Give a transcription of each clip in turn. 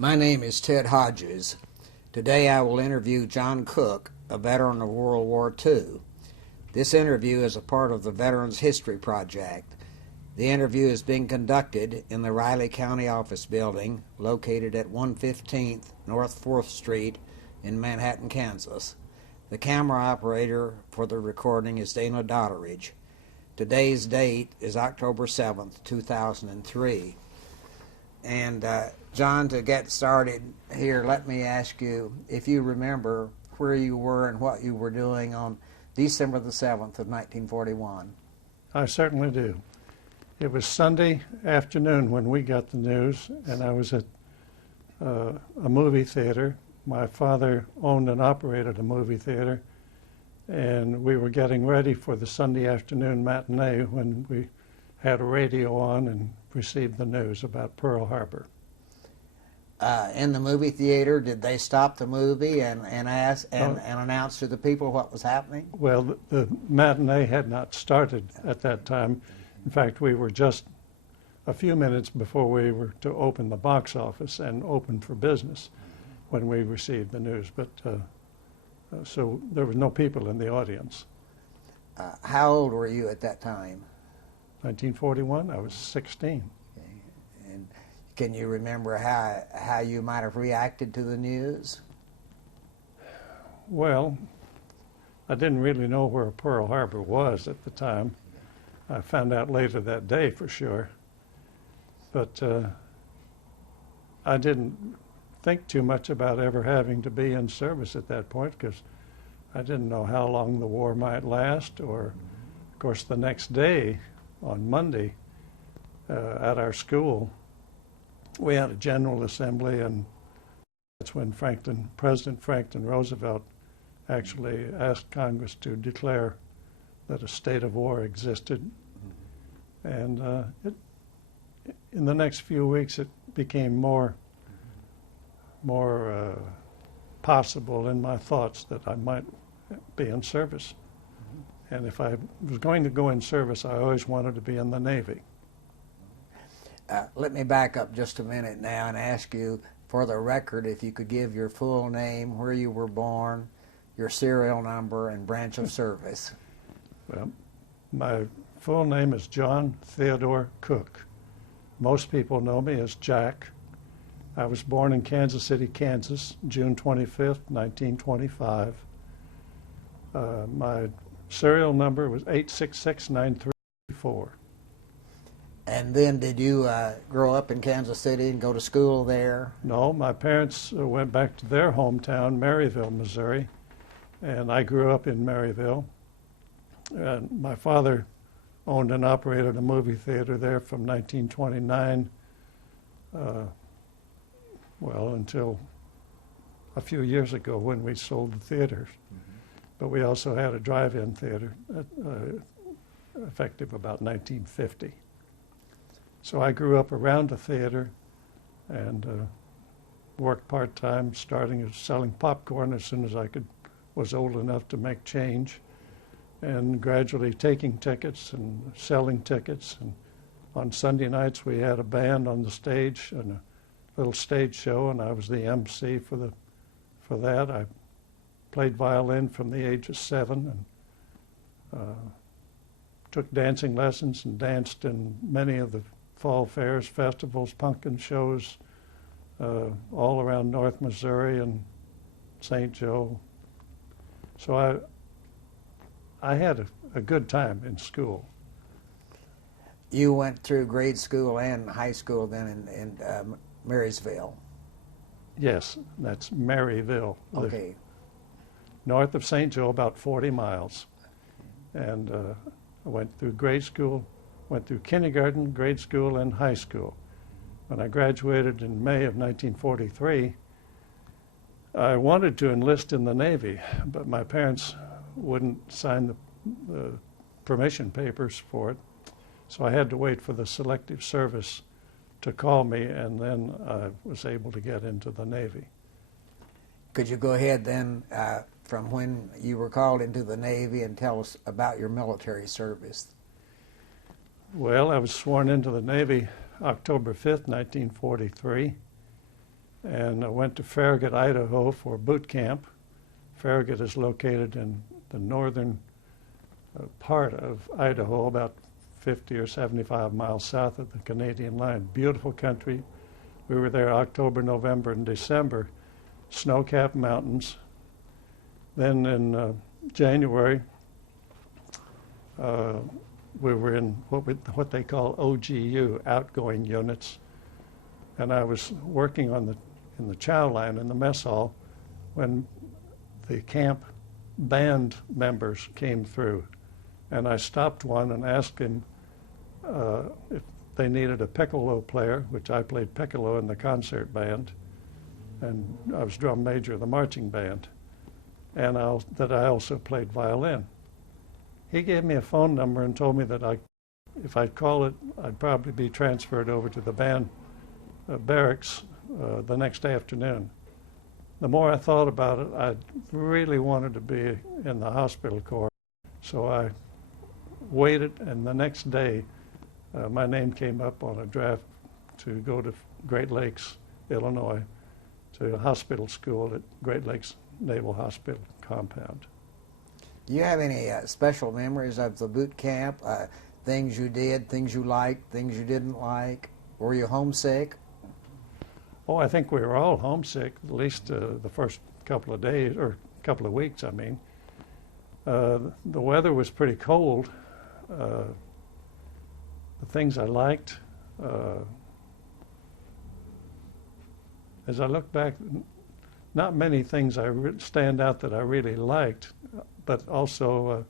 My name is Ted Hodges. Today I will interview John Cook, a veteran of World War II. This interview is a part of the Veterans History Project. The interview is being conducted in the Riley County Office Building, located at 115th North 4th Street in Manhattan, Kansas. The camera operator for the recording is Dana Dotteridge. Today's date is October 7th, 2003. And John, to get started here, let me ask you if you remember where you were and what you were doing on December the 7th of 1941. I certainly do. It was Sunday afternoon when we got the news, and I was at a movie theater. My father owned and operated a movie theater, and we were getting ready for the Sunday afternoon matinee when we had a radio on and received the news about Pearl Harbor. In the movie theater, did they stop the movie and announce to the people what was happening? Well, the matinee had not started at that time. In fact, we were just a few minutes before we were to open the box office and open for business when we received the news. But so there were no people in the audience. How old were you at that time? 1941, I was 16. Okay. And can you remember how you might have reacted to the news? Well, I didn't really know where Pearl Harbor was at the time. I found out later that day for sure. But I didn't think too much about ever having to be in service at that point because I didn't know how long the war might last, or, of course, the next day, on Monday, at our school, we had a General Assembly, and that's when President Franklin Roosevelt actually asked Congress to declare that a state of war existed. And in the next few weeks, it became more possible in my thoughts that I might be in service. And if I was going to go in service, I always wanted to be in the Navy. Let me back up just a minute now and ask you, for the record, if you could give your full name, where you were born, your serial number, and branch of service. Well, my full name is John Theodore Cook. Most people know me as Jack. I was born in Kansas City, Kansas, June 25th, 1925. My serial number was 8669334. And then did you grow up in Kansas City and go to school there? No, my parents went back to their hometown, Maryville, Missouri, and I grew up in Maryville. And my father owned and operated a movie theater there from 1929, until a few years ago when we sold the theaters. But we also had a drive-in theater effective about 1950. So I grew up around the theater and worked part-time, starting as selling popcorn as soon as I was old enough to make change, and gradually taking tickets and selling tickets. And on Sunday nights we had a band on the stage and a little stage show, and I was the MC for that. I played violin from the age of 7 and took dancing lessons and danced in many of the fall fairs, festivals, pumpkin shows all around North Missouri and St. Joe. So I had a good time in school. You went through grade school and high school then in Marysville? Yes, that's Maryville. Okay. North of St. Joe, about 40 miles. And I went through grade school, went through kindergarten, grade school, and high school. When I graduated in May of 1943, I wanted to enlist in the Navy, but my parents wouldn't sign the permission papers for it. So I had to wait for the Selective Service to call me, and then I was able to get into the Navy. Could you go ahead then from when you were called into the Navy and tell us about your military service? Well, I was sworn into the Navy October 5th, 1943, and I went to Farragut, Idaho for boot camp. Farragut is located in the northern part of Idaho, about 50 or 75 miles south of the Canadian line. Beautiful country. We were there October, November, and December. Snow-capped mountains. Then in January, we were in what they call OGU, outgoing units, and I was working in the chow line in the mess hall when the camp band members came through, and I stopped one and asked him if they needed a piccolo player, which I played piccolo in the concert band, and I was drum major of the marching band, and that I also played violin. He gave me a phone number and told me that if I'd call it, I'd probably be transferred over to the band barracks the next afternoon. The more I thought about it, I really wanted to be in the hospital corps, so I waited, and the next day my name came up on a draft to go to Great Lakes, Illinois, to a hospital school at Great Lakes Naval Hospital compound. Do you have any special memories of the boot camp? Things you did, things you liked, things you didn't like? Were you homesick? Oh, I think we were all homesick, at least the first couple of days, or couple of weeks, I mean. The weather was pretty cold. The things I liked, as I look back, not many things stand out that I really liked, but also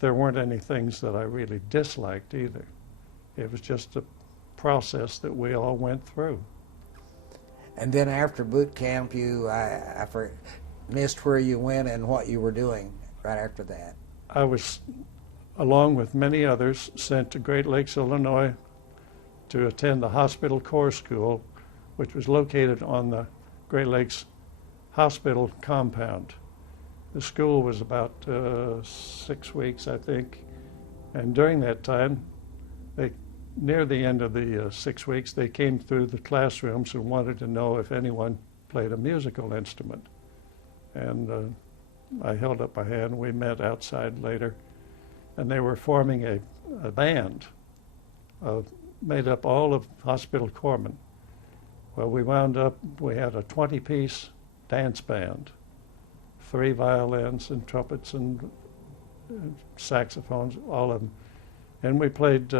there weren't any things that I really disliked either. It was just a process that we all went through. And then after boot camp, I missed where you went and what you were doing right after that. I was, along with many others, sent to Great Lakes, Illinois to attend the Hospital Corps School, which was located on the Great Lakes Hospital compound. The school was about 6 weeks, I think, and during that time, near the end of the 6 weeks, they came through the classrooms and wanted to know if anyone played a musical instrument. And I held up my hand. We met outside later, and they were forming a band made up all of hospital corpsmen. Well, we had a 20-piece dance band, 3 violins and trumpets and saxophones, all of them. And we played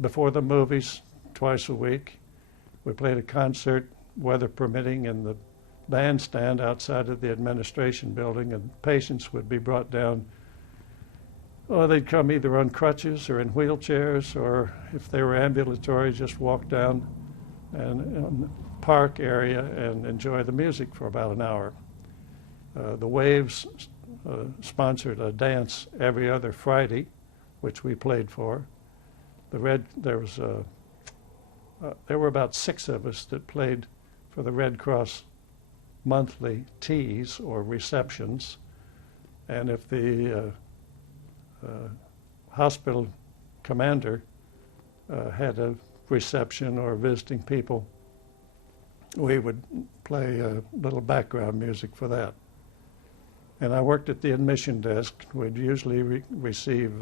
before the movies twice a week. We played a concert, weather permitting, in the bandstand outside of the administration building, and patients would be brought down. Oh, they'd come either on crutches or in wheelchairs, or if they were ambulatory, just walk down and in the park area and enjoy the music for about an hour. The Waves sponsored a dance every other Friday, which we played for. There were about 6 of us that played for the Red Cross monthly teas or receptions, and if the hospital commander had a reception or visiting people, we would play a little background music for that. And I worked at the admission desk. We'd usually receive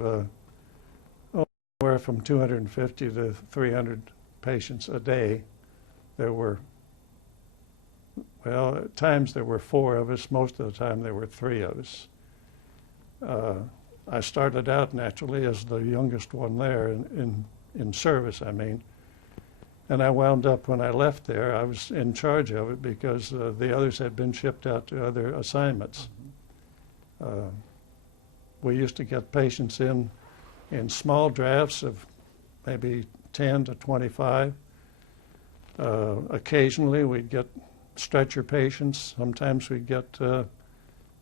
anywhere from 250 to 300 patients a day. There were, well, at times there were 4 of us. Most of the time there were 3 of us. I started out naturally as the youngest one there in service, I mean. And I wound up, when I left there, I was in charge of it because the others had been shipped out to other assignments. We used to get patients in small drafts of maybe 10 to 25. Occasionally we'd get stretcher patients. Sometimes we'd get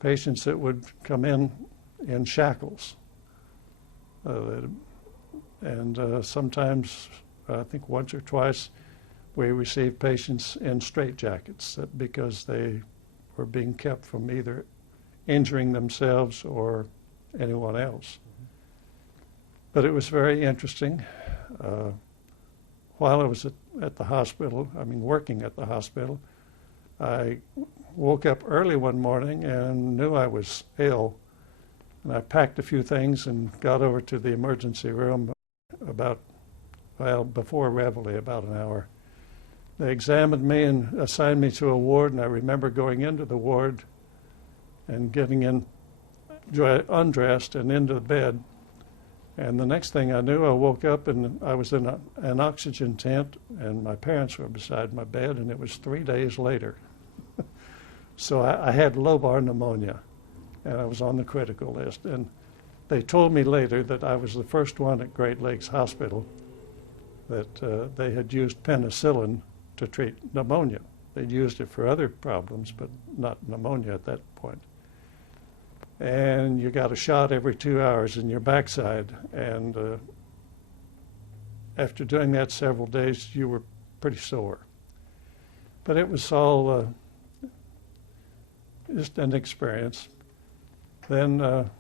patients that would come in shackles. And sometimes, I think once or twice, we received patients in straitjackets because they were being kept from either injuring themselves or anyone else. But it was very interesting. While I was at the hospital, working at the hospital, I woke up early one morning and knew I was ill. And I packed a few things and got over to the emergency room before Reveille, about an hour. They examined me and assigned me to a ward, and I remember going into the ward and getting in, undressed and into the bed. And the next thing I knew, I woke up and I was in an oxygen tent, and my parents were beside my bed, and it was 3 days later. So I had lobar pneumonia, and I was on the critical list. And they told me later that I was the first one at Great Lakes Hospital that they had used penicillin to treat pneumonia. They'd used it for other problems, but not pneumonia at that point. And you got a shot every 2 hours in your backside. And after doing that several days, you were pretty sore. But it was all just an experience. Then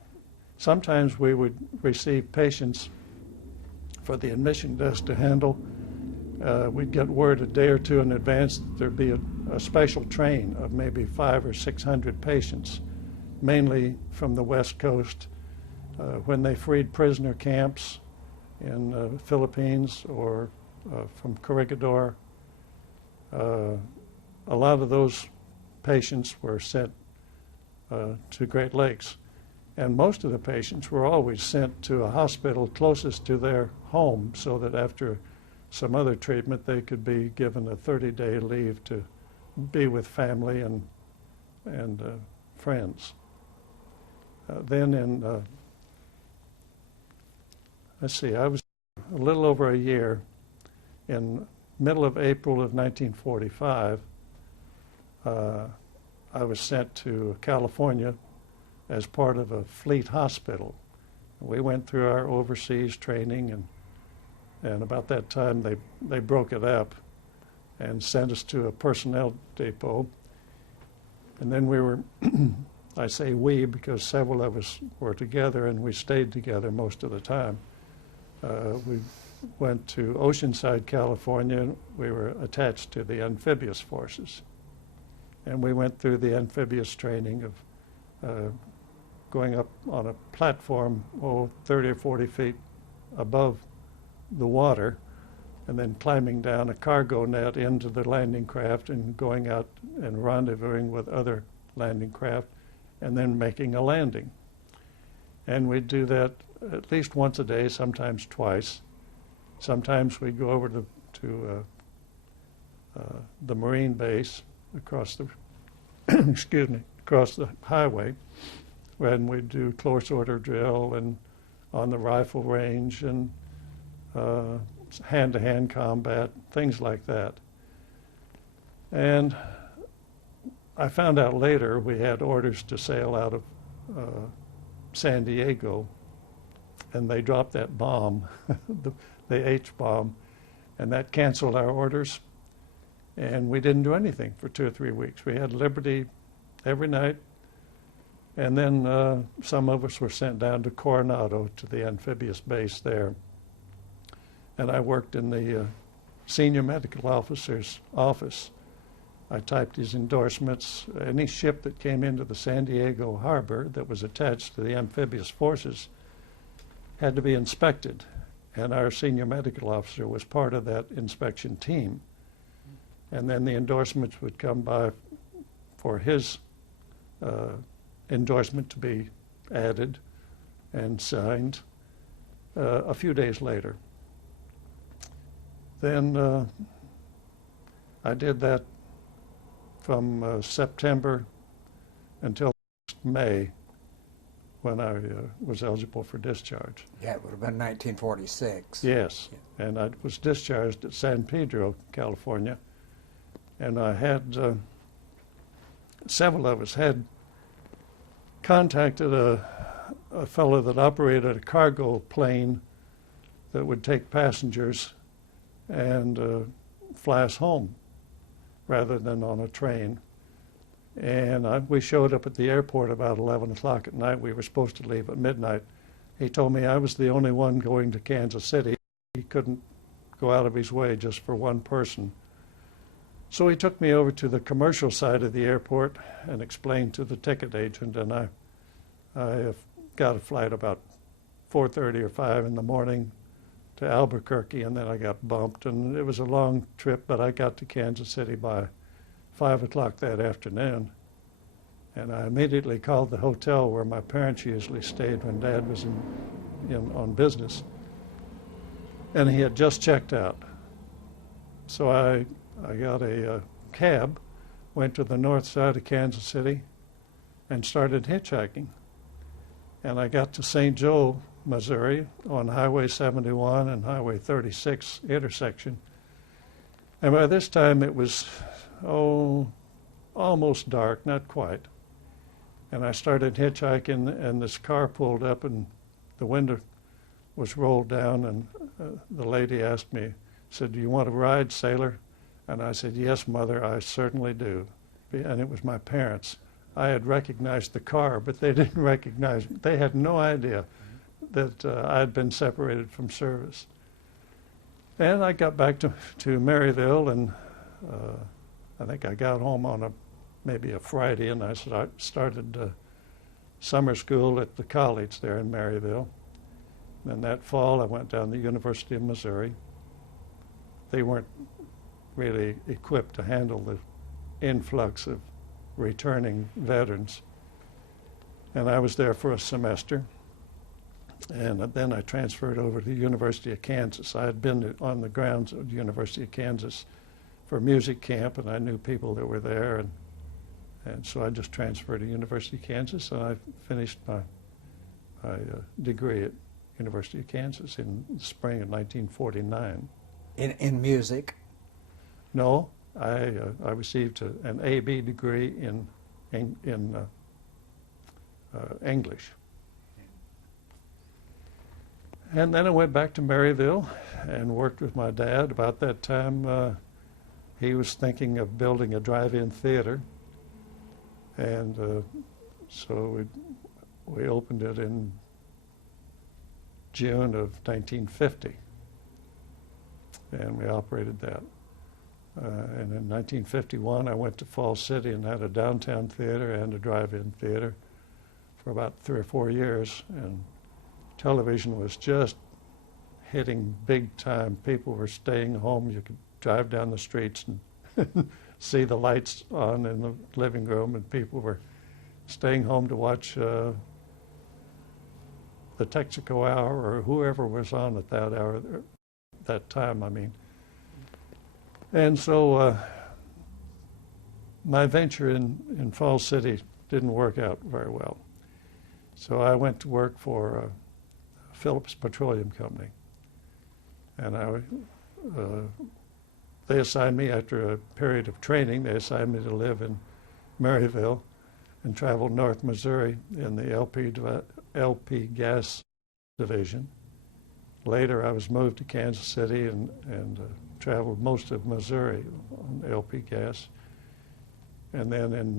sometimes we would receive patients for the admission desk to handle. We'd get word a day or two in advance that there'd be a special train of maybe 500 or 600 patients, mainly from the West Coast, when they freed prisoner camps in the Philippines or from Corregidor. A lot of those patients were sent to Great Lakes. And most of the patients were always sent to a hospital closest to their home so that after some other treatment they could be given a 30-day leave to be with family and friends. Then in, I was a little over a year. In middle of April of 1945, I was sent to California as part of a fleet hospital. We went through our overseas training, and about that time they broke it up and sent us to a personnel depot. And then we were, I say we because several of us were together and we stayed together most of the time. We went to Oceanside, California. We were attached to the amphibious forces. And we went through the amphibious training of going up on a platform 30 or 40 feet above the water, and then climbing down a cargo net into the landing craft and going out and rendezvousing with other landing craft and then making a landing. And we'd do that at least once a day, sometimes twice. Sometimes we'd go over to the Marine base across the across the highway, when we'd do close order drill and on the rifle range and hand-to-hand combat, things like that. And I found out later we had orders to sail out of San Diego, and they dropped that bomb, the H-bomb, and that canceled our orders. And we didn't do anything for 2 or 3 weeks. We had liberty every night. And then some of us were sent down to Coronado to the amphibious base there. And I worked in the senior medical officer's office. I typed his endorsements. Any ship that came into the San Diego harbor that was attached to the amphibious forces had to be inspected. And our senior medical officer was part of that inspection team. And then the endorsements would come by for his endorsement to be added and signed a few days later. Then I did that from September until May, when I was eligible for discharge. Yeah, it would have been 1946. Yes, Yeah. And I was discharged at San Pedro, California, and I had several of us had contacted a fellow that operated a cargo plane that would take passengers and fly us home rather than on a train. And we showed up at the airport about 11 o'clock at night. We were supposed to leave at midnight. He told me I was the only one going to Kansas City. He couldn't go out of his way just for one person. So he took me over to the commercial side of the airport and explained to the ticket agent, and I have got a flight about 4:30 or 5 in the morning to Albuquerque, and then I got bumped, and it was a long trip, but I got to Kansas City by 5 o'clock that afternoon. And I immediately called the hotel where my parents usually stayed when Dad was on business. And he had just checked out. So I got a cab, went to the north side of Kansas City, and started hitchhiking. And I got to St. Joe, Missouri, on Highway 71 and Highway 36 intersection. And by this time it was, almost dark, not quite. And I started hitchhiking, and this car pulled up, and the window was rolled down, and the lady asked me, said, "Do you want to ride, sailor?" And I said, "Yes, Mother, I certainly do." And it was my parents. I had recognized the car, but they didn't recognize me. They had no idea that I had been separated from service. And I got back to Maryville, and I think I got home on maybe a Friday, and I started summer school at the college there in Maryville. And that fall, I went down to the University of Missouri. They weren't really equipped to handle the influx of returning veterans. And I was there for a semester. And then I transferred over to the University of Kansas. I had been on the grounds of the University of Kansas for music camp, and I knew people that were there. And so I just transferred to University of Kansas, and I finished my degree at University of Kansas in the spring of 1949. In music? No, I received an A.B. degree in English. And then I went back to Maryville and worked with my dad. About that time, he was thinking of building a drive-in theater. And so we opened it in June of 1950. And we operated that. And in 1951, I went to Falls City and had a downtown theater and a drive-in theater for about 3 or 4 years. And television was just hitting big time. People were staying home. You could drive down the streets and see the lights on in the living room, and people were staying home to watch the Texaco Hour or whoever was on at that hour, that time, I mean. And so my venture in Falls City didn't work out very well. So I went to work for Phillips Petroleum Company. And they assigned me, after a period of training, they assigned me to live in Maryville and travel north Missouri in the LP gas division. Later, I was moved to Kansas City and traveled most of Missouri on LP gas. And then in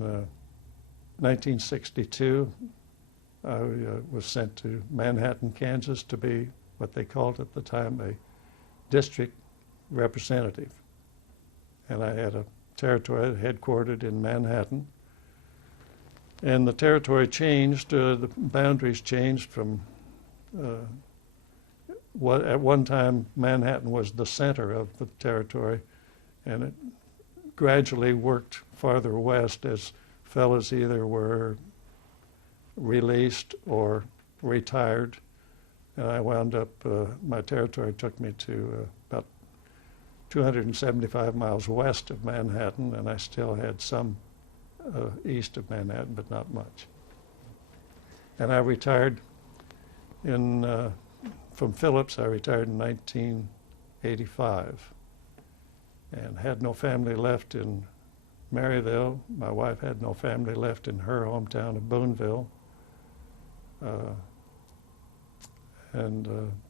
1962, I was sent to Manhattan, Kansas to be what they called at the time a district representative. And I had a territory headquartered in Manhattan. And the territory changed, the boundaries changed from what at one time Manhattan was the center of the territory, and it gradually worked farther west as fellows either were released or retired. And I wound up, my territory took me to about 275 miles west of Manhattan, and I still had some east of Manhattan, but not much. And I retired from Phillips. I retired in 1985 and had no family left in Maryville. My wife had no family left in her hometown of Boonville.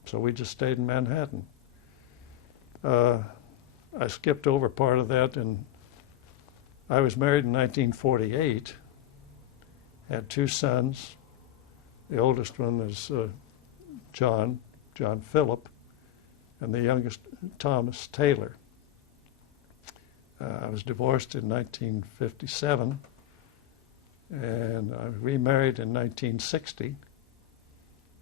So we just stayed in Manhattan. I skipped over part of that, and I was married in 1948, had 2 sons. The oldest one is John Phillip, and the youngest, Thomas Taylor. I was divorced in 1957, and I remarried in 1960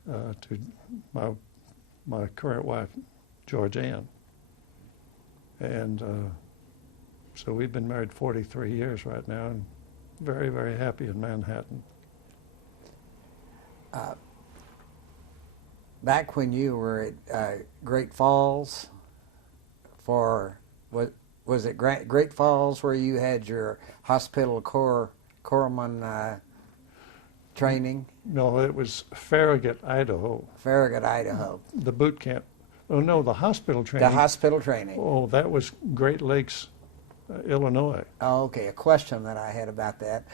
to my current wife, George Ann. And so we've been married 43 years right now, and very, very happy in Manhattan. Back when you were at Great Falls, was it Great Falls where you had your hospital corpsman training? No, it was Farragut, Idaho. Farragut, Idaho. The boot camp. Oh, no, the hospital training. The hospital training. Oh, that was Great Lakes, Illinois. Oh, okay. A question that I had about that.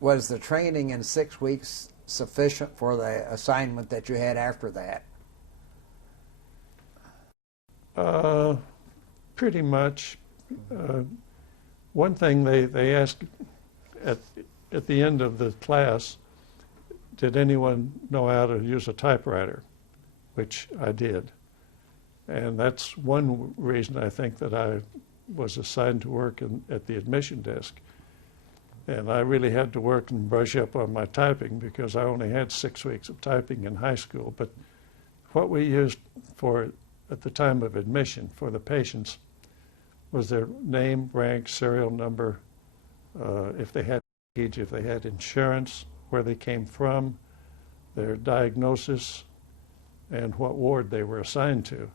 Was the training in 6 weeks sufficient for the assignment that you had after that? Pretty much. One thing they asked at the end of the class, did anyone know how to use a typewriter? Which I did. And that's one reason I think that I was assigned to work at the admission desk. And I really had to work and brush up on my typing because I only had 6 weeks of typing in high school. But what we used at the time of admission for the patients was their name, rank, serial number, if they had age, if they had insurance, where they came from, their diagnosis, and what ward they were assigned to.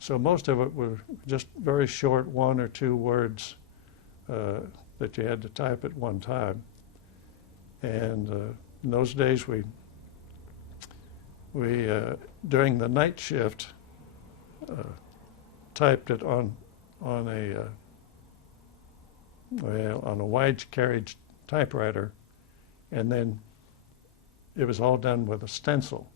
So most of it were just very short 1 or 2 words that you had to type at one time. And in those days, we during the night shift typed it on a wide carriage typewriter, and then it was all done with a stencil.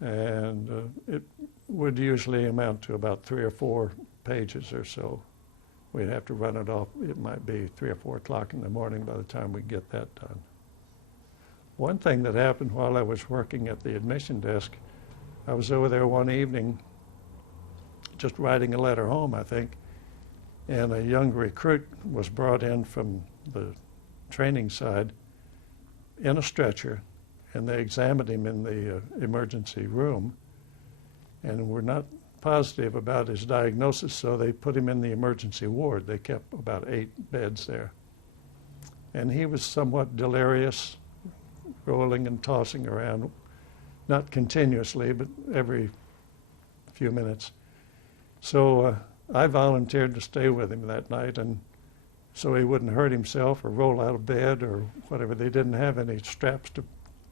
And it would usually amount to about 3 or 4 pages or so. We'd have to run it off. It might be 3 or 4 o'clock in the morning by the time we get that done. One thing that happened while I was working at the admission desk, I was over there one evening just writing a letter home, I think, and a young recruit was brought in from the training side in a stretcher, and they examined him in the emergency room and were not positive about his diagnosis, so they put him in the emergency ward. They kept about 8 beds there. And he was somewhat delirious, rolling and tossing around, not continuously, but every few minutes. So I volunteered to stay with him that night, and so he wouldn't hurt himself or roll out of bed or whatever. They didn't have any straps to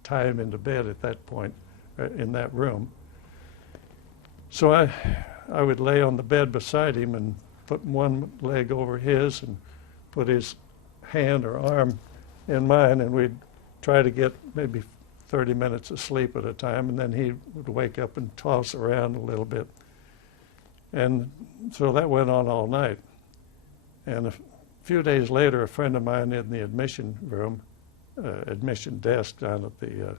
tie him into bed at that point in that room. So I would lay on the bed beside him and put one leg over his and put his hand or arm in mine, and we'd try to get maybe 30 minutes of sleep at a time, and then he would wake up and toss around a little bit. And so that went on all night. And a few days later, a friend of mine in the admission room, admission desk down at the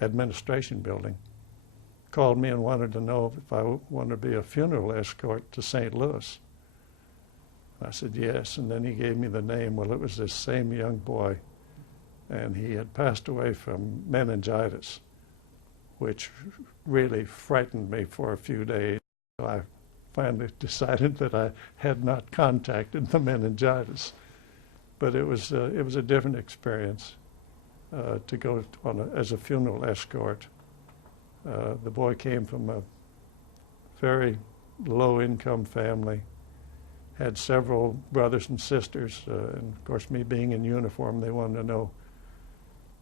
administration building, called me and wanted to know if I wanted to be a funeral escort to St. Louis. I said yes, and then he gave me the name. Well, it was this same young boy, and he had passed away from meningitis, which really frightened me for a few days. I finally decided that I had not contacted the meningitis, but it was a different experience to go on as a funeral escort. The boy came from a very low-income family, had several brothers and sisters, and of course, me being in uniform, they wanted to know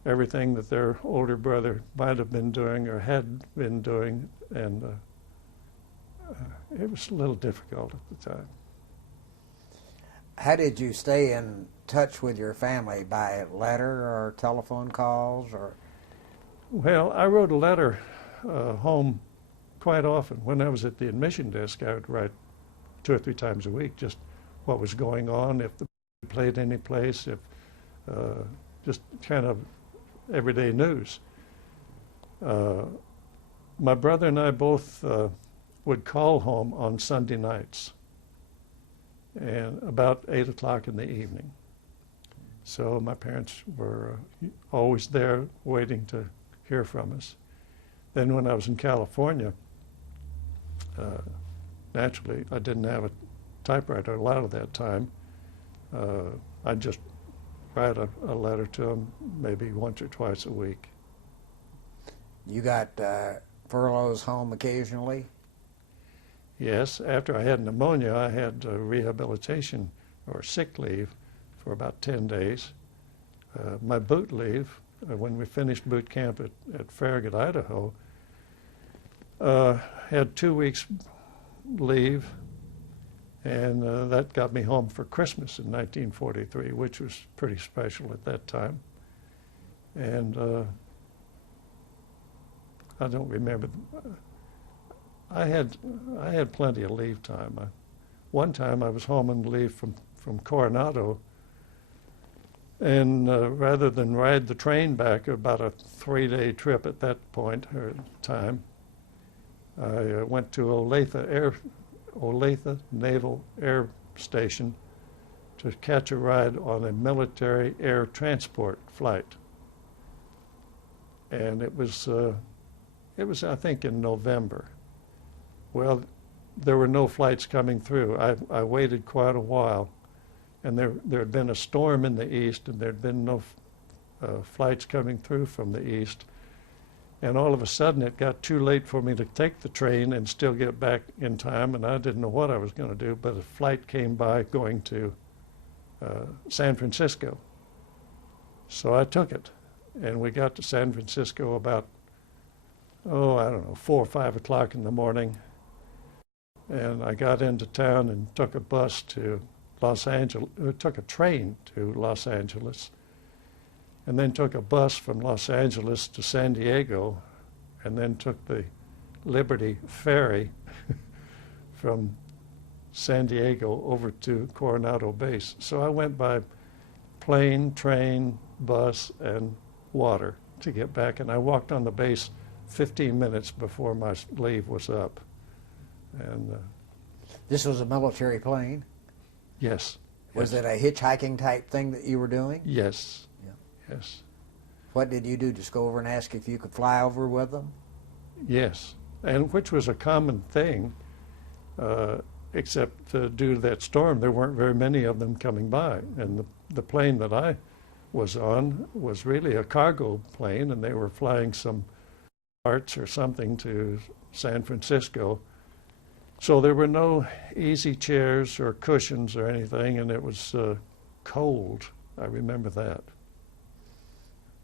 everything that their older brother might have been doing or had been doing, and it was a little difficult at the time. How did you stay in touch with your family? By letter or telephone calls? Or? Well, I wrote a letter home quite often. When I was at the admission desk, I would write 2 or 3 times a week, just what was going on, if the played any place, if just kind of everyday news. my brother and I both would call home on Sunday nights, and about 8 o'clock in the evening. So my parents were always there waiting to hear from us. Then when I was in California, naturally I didn't have a typewriter a lot of that time. I'd just write a letter to them maybe once or twice a week. You got furloughs home occasionally? Yes, after I had pneumonia, I had rehabilitation or sick leave for about 10 days. My boot leave, when we finished boot camp at Farragut, Idaho, had 2 weeks leave, and that got me home for Christmas in 1943, which was pretty special at that time. And I don't remember. I had plenty of leave time. One time I was home on leave from Coronado, and rather than ride the train back, about a 3-day trip at that point or time, I went to Olathe Naval Air Station to catch a ride on a military air transport flight. And it was I think in November. Well, there were no flights coming through. I waited quite a while, and there had been a storm in the east, and there had been no flights coming through from the east. And all of a sudden, it got too late for me to take the train and still get back in time, and I didn't know what I was going to do, but a flight came by going to San Francisco. So I took it, and we got to San Francisco about, I don't know, 4 or 5 o'clock in the morning. And I got into town and took a bus to Los Angeles, took a train to Los Angeles, and then took a bus from Los Angeles to San Diego, and then took the Liberty Ferry from San Diego over to Coronado Base. So I went by plane, train, bus, and water to get back, and I walked on the base 15 minutes before my leave was up. And This was a military plane? yes. Was yes. it a hitchhiking type thing that you were doing? Yes. Yeah. Yes. What did you do? Just go over and ask if you could fly over with them? Yes. And which was a common thing, except due to that storm, there weren't very many of them coming by. And the plane that I was on was really a cargo plane, and they were flying some parts or something to San Francisco. So there were no easy chairs or cushions or anything, and it was cold. I remember that.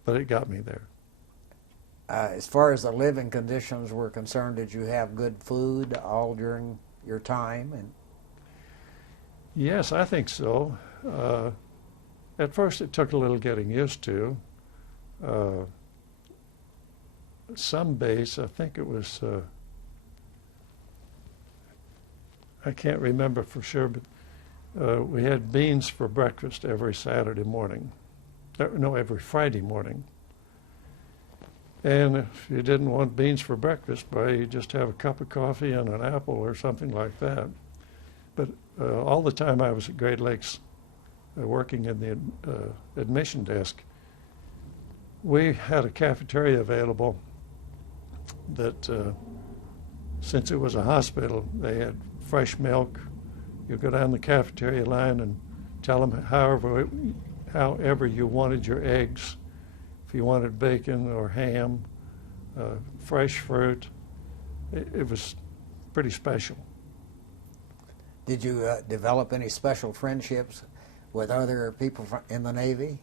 But it got me there. As far as the living conditions were concerned, did you have good food all during your time? And Yes, I think so. At first it took a little getting used to. Some base, I think it was, I can't remember for sure, but we had beans for breakfast every Saturday morning. No, every Friday morning. And if you didn't want beans for breakfast, well, you just have a cup of coffee and an apple or something like that. But all the time I was at Great Lakes working in the admission desk, we had a cafeteria available that, since it was a hospital, they had fresh milk. You go down the cafeteria line and tell them however you wanted your eggs, if you wanted bacon or ham, fresh fruit. It was pretty special. did you develop any special friendships with other people in the Navy?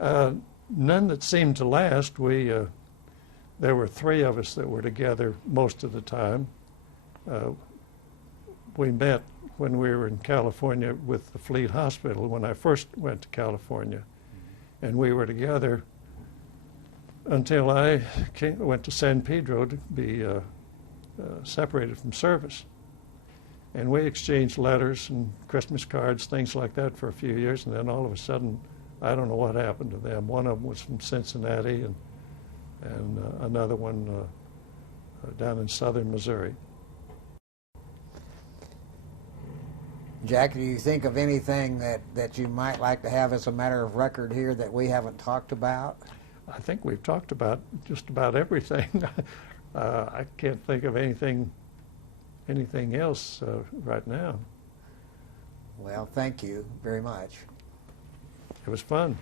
None that seemed to last. There were 3 of us that were together most of the time. We met when we were in California with the Fleet Hospital when I first went to California. And we were together until I went to San Pedro to be separated from service. And we exchanged letters and Christmas cards, things like that for a few years, and then all of a sudden, I don't know what happened to them. One of them was from Cincinnati, and another one down in southern Missouri. Jackie, do you think of anything that you might like to have as a matter of record here that we haven't talked about? I think we've talked about just about everything. I can't think of anything else right now. Well, thank you very much. It was fun.